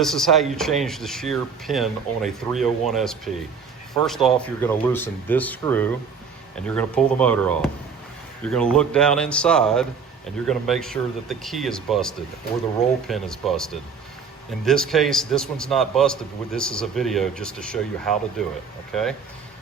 This is how you change the shear pin on a 301 SP. First off, you're going to loosen this screw and you're going to pull the motor off. You're going to look down inside and you're going to make sure that the key is busted or the roll pin is busted. In this case, this one's not busted. This is a video just to show you how to do it, okay?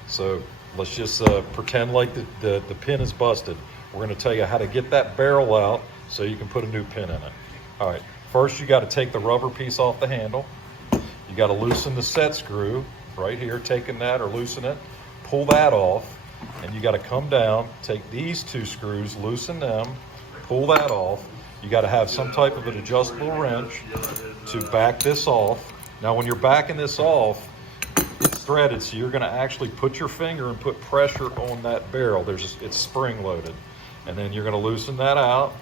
So let's just pretend like the pin is busted. We're going to tell you how to get that barrel out so you can put a new pin in it. All right, first you got to take the rubber piece off the handle. You got to loosen the set screw right here, taking that or loosen it, pull that off, and you got to come down, take these two screws, loosen them, pull that off. You got to have some type of an adjustable wrench to back this off. Now when you're backing this off, it's threaded, so you're going to actually put your finger and put pressure on that barrel. It's spring loaded. And then you're going to loosen that out.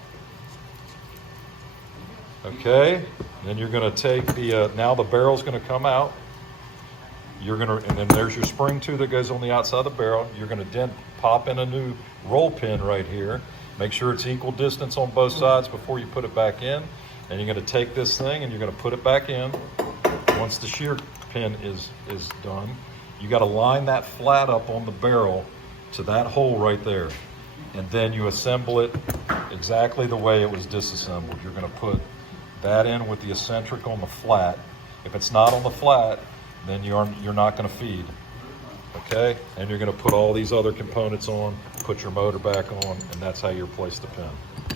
Okay, then you're going to take the, now the barrel's going to come out. And then there's your spring too that goes on the outside of the barrel. You're going to pop in a new roll pin right here. Make sure it's equal distance on both sides before you put it back in. And you're going to take this thing and you're going to put it back in. Once the shear pin is done, you got to line that flat up on the barrel to that hole right there. And then you assemble it exactly the way it was disassembled. You're going to put that in with the eccentric on the flat. If it's not on the flat, then you're not going to feed. Okay? And you're going to put all these other components on, put your motor back on, and that's how you replace the pin.